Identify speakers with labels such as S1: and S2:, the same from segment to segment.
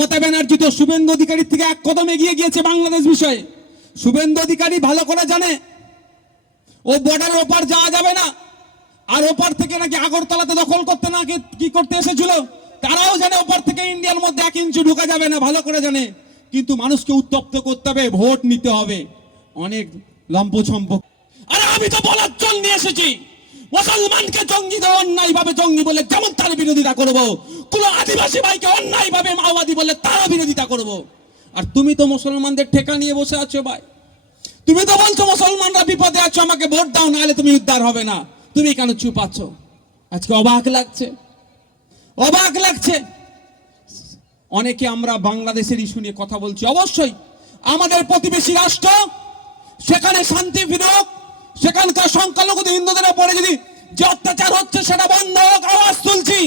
S1: মমতা ব্যানার্জি তো শুভেন্দু অধিকারীর থেকে এক কদম এগিয়ে গিয়েছে বাংলাদেশ বিষয়ে। শুভেন্দু অধিকারী ভালো করে জানে। ও বর্ডারের ওপার যাওয়া যাবে না। আর ওপার থেকে নাকি আগরতলাতে দখল করতে না কি করতে এসেছিল? তারাও জানে ওপার থেকে ইন্ডিয়ার মধ্যে এক ইঞ্চি ঢুকা যাবে না, ভালো করে জানে। কিন্তু মানুষকে উত্তপ্ত করতে হবে, ভোট নিতে হবে। অনেক লম্প ছম্প আরে আমি তো বলার জন্য নিয়ে এসেছি। মুসলমানকে জঙ্গি দেওয়া অন্যায় ভাবে জঙ্গি বলে যেমন তার বিরোধিতা করব, কোন আদিবাসী ভাইকে অন্যায় ভাবে মাওবাদী বলে তারও বিরোধিতা করব। আর তুমি তো মুসলমানদের ঠেকা নিয়ে বসে আছো ভাই। তুমি তো বলছো মুসলমানরা বিপদে আছো, আমাকে ভোট দাও, নাহলে তুমি উদ্ধার হবে না। তুমি কেন চুপ আছো? আজকে অবাক লাগছে। অবাক লাগছে। অনেকে আমরা বাংলাদেশের ইস্যু নিয়ে কথা বলছি। অবশ্যই আমাদের প্রতিবেশী রাষ্ট্র, সেখানে শান্তি ফিরুক, সেখানকার সংখ্যালঘু হিন্দুদের উপরে যদি যে অত্যাচার হচ্ছে সেটা বন্ধ হোক, আওয়াজ তুলছি।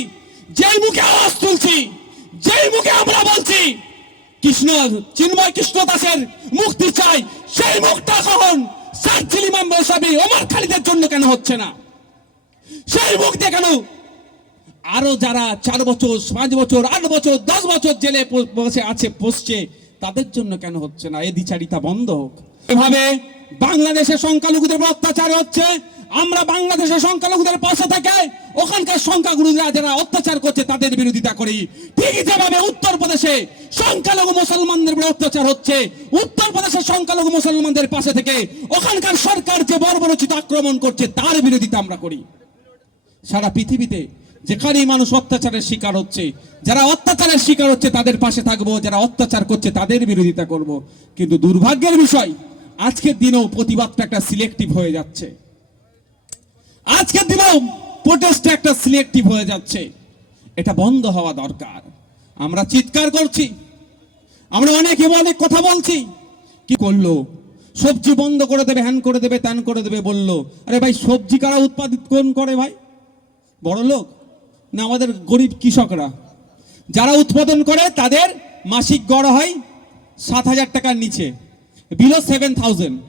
S1: যেই মুখে আওয়াজ তুলছি, যেই মুখে আমরা বলছি, কৃষ্ণ, চিন্ময় কৃষ্ণ দাসের মুক্তি চাই। সেই মুখটা কখন সার্জিল ইমাম খালিদের জন্য কেন হচ্ছে না? সেই কেন? আরও যারা চার বছর, পাঁচ বছর, আট বছর, দশ বছর জেলে বসে আছে পড়ছে তাদের জন্য কেন হচ্ছে না? এই দ্বিচারিতা বন্ধ হোক। এভাবে বাংলাদেশের সংখ্যালঘুদের অত্যাচার হচ্ছে আমরা বাংলাদেশের সংখ্যালঘুদের পাশে থেকে ওখানকার সংখ্যাগুরুরা যারা অত্যাচার করছে, তাদের বিরোধিতা করি। ঠিকই যেভাবে উত্তরপ্রদেশে সংখ্যালঘু মুসলমানদের উপর অত্যাচার হচ্ছে, উত্তরপ্রদেশের সংখ্যালঘু মুসলমানদের পাশে থেকে ওখানকার সরকার যে বর্বরচিত আক্রমণ করছে, তার বিরোধিতা আমরা করি। সারা পৃথিবীতে যেখানেই মানুষ অত্যাচারের শিকার হচ্ছে, যারা অত্যাচারের শিকার হচ্ছে, তাদের পাশে থাকব, যারা অত্যাচার করছে, তাদের বিরোধিতা করব। কিন্তু দুর্ভাগ্যের বিষয়, আজকের দিনেও প্রতিবাদটা একটা সিলেক্টিভ হয়ে যাচ্ছে। আজকের দিনেও প্রোটেস্ট একটা সিলেক্টিভ হয়ে যাচ্ছে। এটা বন্ধ হওয়া দরকার। আমরা চিৎকার করছি। আমরা অনেকে অনেক কথা বলছি। কি করল? সবজি বন্ধ করে দেবে, হ্যান করে দেবে, ত্যান করে দেবে বলল। আরে ভাই, সবজি কারা উৎপাদিত কোন করে ভাই? বড় লোক? না আমাদের গরিব কৃষকরা? যারা উৎপাদন করে, তাদের মাসিক গড় হয় সাত হাজার টাকার নিচে। বিলো সেভেন থাউজেন্ড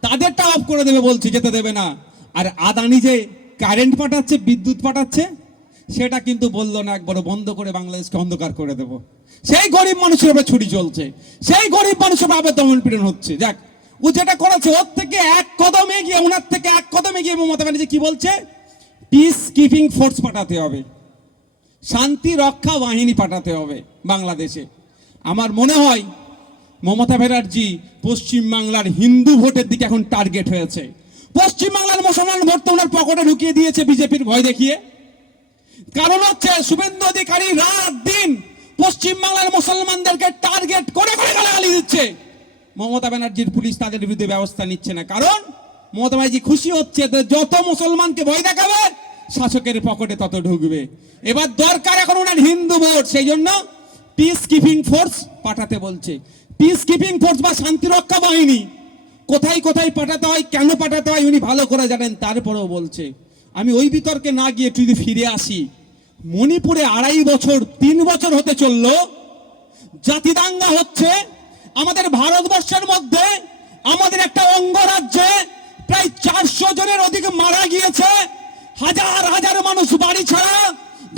S1: তাদেরটা অফ করে দেবে বলছি, যেতে দেবে না। আর আদানি যে কারেন্ট পাঠাচ্ছে, বিদ্যুৎ পাঠাচ্ছে, সেটা কিন্তু বলল না একবার বন্ধ করে বাংলাদেশকে অন্ধকার করে দেব। সেই গরিব মানুষের উপরে ছুটি চলছে। সেই গরিব মানুষের উপরে আবার দমন পীড়ন হচ্ছে। যাক, ও যেটা করেছে, ওর থেকে এক কদম এগিয়ে, ওনার থেকে এক কদম এগিয়ে মমতা ব্যানার্জি কি বলছে? পিস কিপিং ফোর্স পাঠাতে হবে। শান্তি রক্ষা বাহিনী পাঠাতে হবে বাংলাদেশে। আমার মনে হয় মমতা ব্যানার্জি পশ্চিম বাংলার হিন্দু ভোটের দিকে এখন টার্গেট হয়েছে। পশ্চিম বাংলার মুসলমান ভোট ওনার পকেটে ঢুকিয়ে দিয়েছে বিজেপির ভয় দেখিয়ে। কারণ হচ্ছে, শুভেন্দু অধিকারী রাত দিন পশ্চিম বাংলার মুসলমানদেরকে টার্গেট করে করে গালাগালি দিচ্ছে। মমতা ব্যানার্জির পুলিশ তাদের বিরুদ্ধে ব্যবস্থা নিচ্ছে না। কারণ, মমতা ব্যানার্জি খুশি হচ্ছে যত মুসলমানকে ভয় দেখাবে, শাসকের পকেটে তত ঢুকবে। এবার দরকার এখন ওনার হিন্দু ভোট সেই জন্য পিস কিপিং ফোর্স পাঠাতে বলছে। পিস কিপিং ফোর্স বা শান্তিরক্ষা বাহিনী। কোথায় কোথায় পাঠাতে হয়, কেন পাঠাতে হয় উনি ভালো করে জানেন, তারপরেও বলছে, আমি ওই বিতর্কে না গিয়ে যদি ফিরে আসি, মণিপুরে আড়াই বছর, তিন বছর হতে চলল, জাতিদাঙ্গা হচ্ছে, আমাদের ভারতবর্ষের মধ্যে, আমাদের একটা অঙ্গরাজ্যে প্রায় চারশো জনের অধিক মারা গিয়েছে, হাজার হাজার মানুষ বাড়ি ছাড়া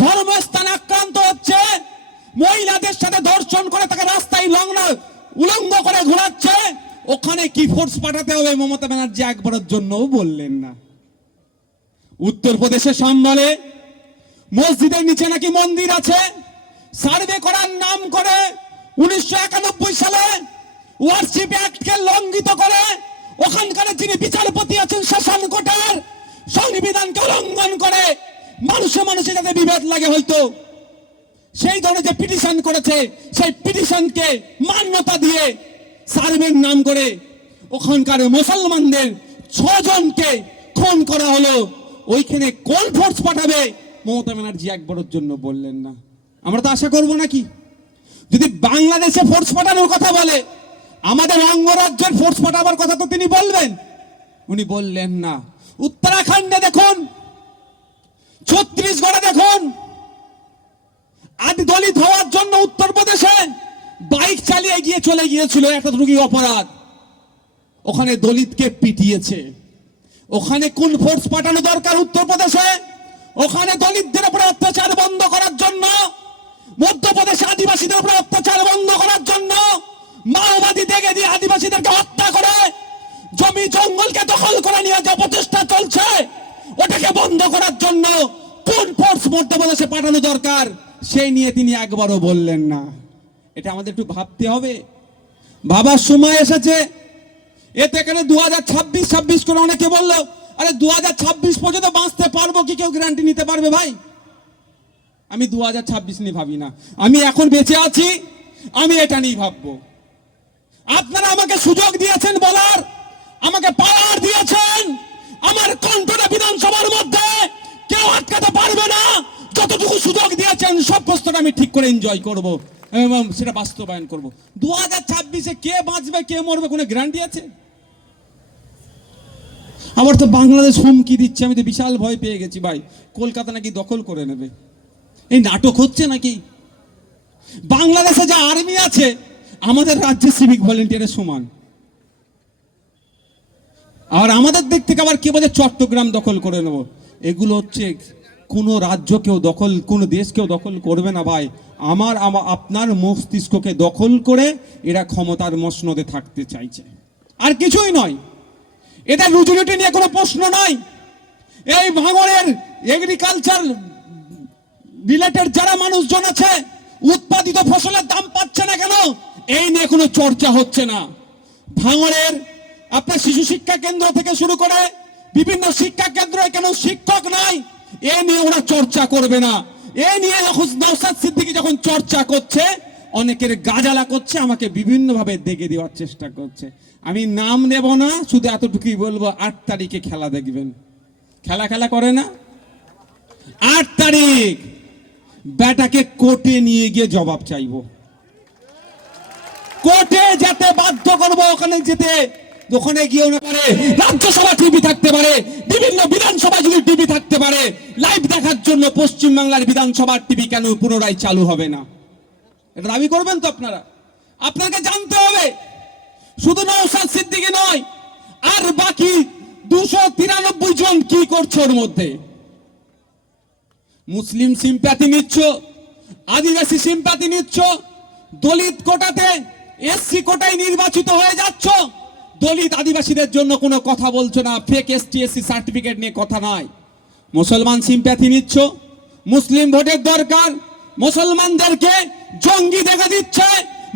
S1: ধর্মস্থান আক্রান্ত হচ্ছে, মহিলাদের সাথে ধর্ষণ করে তাকে রাস্তায় লগ্ন উলঙ্গ করে ঘোরাচ্ছে ওখানে কি ফোর্স পাঠাতে হবে মমতা ব্যানার্জি একবারের জন্যও বললেন না। উত্তরপ্রদেশের সম্বলে মসজিদের নিচে নাকি মন্দির আছে? সার্ভে করার নাম করে উনিশশো একানব্বই সালে ওয়ার্শিপ অ্যাক্টকে লঙ্ঘিত করে ওখানকার যিনি বিচারপতি আছেন শাসন কোটার সংবিধানকে লঙ্ঘন করে মানুষে মানুষে যাতে বিভেদ লাগে হয়তো। সেই ধরনের যে পিটিশন করেছে, সেই পিটিশনকে মান্যতা দিয়ে সার্ভের নাম করে ওখানকার মুসলমানদের ছজনকে খুন করা হলো। ওইখানে কোন ফোর্স পাঠাবে। মমতা ব্যানার্জি একবারের জন্য বললেন না। আমরা তো আশা করব নাকি? যদি বাংলাদেশে ফোর্স পাঠানোর কথা বলে, আমাদের অঙ্গরাজ্যের ফোর্স পাঠাবার কথা তো তিনি বলবেন। উনি বললেন না। উত্তরাখণ্ডে দেখুন, ছত্তিশগড়ে দেখুন, আদি দলিত হওয়ার জন্য উত্তরপ্রদেশে বাইক চালিয়ে গিয়ে চলে গিয়েছিল একটা রুগী অপরাধ। ওখানে দলিতকে পিটিয়েছে। ওখানে কোন ফোর্স পাঠানো দরকার উত্তরপ্রদেশে? ওখানে দলিতদের উপরে অত্যাচার বন্ধ করার জন্য, মধ্যপ্রদেশে আদিবাসীদের উপরে অত্যাচার বন্ধ করার জন্য, মাওবাদী দেখে দিয়ে আদিবাসীদেরকে হত্যা করে, জমি জঙ্গলকে দখল করে নিয়ে যে প্রচেষ্টা চলছে, ওটাকে বন্ধ করার জন্য কোন ফোর্স মধ্যপ্রদেশে পাঠানো দরকার? সেই নিয়ে তিনি একবারও বললেন না। এটা আমাদের একটু ভাবতে হবে। ভাবার সময় এসেছে। এতে এখানে দু হাজার ছাব্বিশ ছাব্বিশ করে অনেকে বলল, আরে দু হাজার ছাব্বিশ পর্যন্ত বাঁচতে পারব কি? কেউ গ্যারান্টি নিতে পারবে ভাই? আমি দু হাজার ছাব্বিশ নিয়ে ভাবি না। আমি এখন বেঁচে আছি, আমি এটা নিয়ে ভাববো। আপনারা আমাকে সুযোগ দিয়েছেন বলার, আমাকে পাওয়ার দিয়েছেন। আমার কণ্ঠটা বিধানসভার মধ্যে কেউ আটকাতে পারবে না। যতটুকু সুযোগ দিয়েছেন, সব প্রশ্নটা আমি ঠিক করে এনজয় করব এবং সেটা বাস্তবায়ন করব। দু হাজার ছাব্বিশে কে বাঁচবে, কে মরবে, কোনো গ্যারান্টি আছে? আবার তো বাংলাদেশ হুমকি দিচ্ছে, আমি তো বিশাল ভয় পেয়ে গেছি ভাই। কলকাতা নাকি দখল করে নেবে। এই নাটক হচ্ছে নাকি? বাংলাদেশে যে আর্মি আছে, আমাদের রাজ্যে সিভিক ভলেন্টিয়ারের সমান। আর আমাদের দিক থেকে আবার কে বলে চট্টগ্রাম দখল করে নেব? এগুলো হচ্ছে কোনো রাজ্য কেউ দখল, কোনো দেশ কেউ দখল করবে না ভাই। আমার আপনার মস্তিষ্ককে দখল করে এরা ক্ষমতার মসনদে থাকতে চাইছে। আর কিছুই নয়। এটা রুটি রুটি নিয়ে কোনো প্রশ্ন নয় এই ভাঙনের এগ্রিকালচার রিলেটেড যারা মানুষজন আছে, উৎপাদিত ফসলের দাম পাচ্ছে না কেন? এই নিয়ে কোনো চর্চা হচ্ছে না। ভাঙড়ের আপনার শিশু শিক্ষা কেন্দ্র থেকে শুরু করে বিভিন্ন শিক্ষা কেন্দ্রে কেন শিক্ষক নাই। এ নিয়ে ওরা চর্চা করবে না। এ নিয়ে নৌসাদ সিদ্দিকী যখন চর্চা করছে, অনেকের গাজালা করছে, আমাকে বিভিন্ন ভাবে দেখে দেওয়ার চেষ্টা করছে। আমি নাম নেব না, শুধু এতটুকুই বলব, আট তারিখে খেলা দেখবেন। খেলা খেলা করে না? আট তারিখ! বেটাকে কোর্টে নিয়ে গিয়ে জবাব চাইব। কোর্টে যেতে বাধ্য করব, ওখানে যেতে। ওখানে গিয়ে ওনা পারে রাজ্যসভা টিভি থাকতে পারে, বিভিন্ন বিধানসভা যদি টিভি থাকতে পারে লাইভ দেখার জন্য পশ্চিমবাংলার বিধানসভার টিভি কেন পুনরায় চালু হবে না? এটা দাবি করবেন তো আপনারা? আপনাকে জানতে হবে, শুধু নৌসাদ সিদ্দিকী নয়, আর বাকি দুশো তিরানব্বই জন কি করছে ওর মধ্যে? মুসলিম সিম্প্যাথি নিচ্ছ, আদিবাসী সিম্প্যাথি নিচ্ছ, দলিত কোটাতে এসসি কোটায় নির্বাচিত হয়ে যাচ্ছ দলিত আদিবাসীদের জন্য কোনো কথা বলছো না ফেক এসটি এসসি সার্টিফিকেট নিয়ে কথা নয়। মুসলমান সিম্প্যাথি নিচ্ছ, মুসলিম ভোটের দরকার, মুসলমানদেরকে জঙ্গি দেখে দিচ্ছে,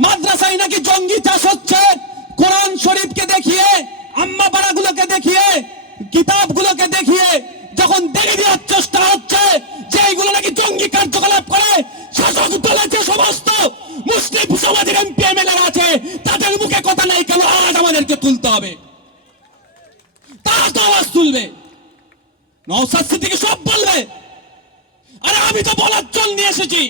S1: মাদ্রাসায় নাকি জঙ্গি চাষ হচ্ছে। কোরআন শরীফকে দেখিয়ে, আম্মা পাড়াগুলোকে দেখিয়ে, কিতাবগুলোকে দেখিয়ে যখন দেখে দেওয়ার চেষ্টা হচ্ছে যে এইগুলো নাকি জঙ্গি কার্যকলাপ করে শাসক দলে যে সমস্ত মুসলিম সমাজের এমপি, এমএলএরা আছে, তাদের মুখে কথা নাই কেন? আজ আমাদেরকে তুলতে হবে। তারা তো আওয়াজ তুলবে। নওসাদ সিদ্দিকী সব বলবে। আরে আমি তো বলার জন্য নিয়ে এসেছি।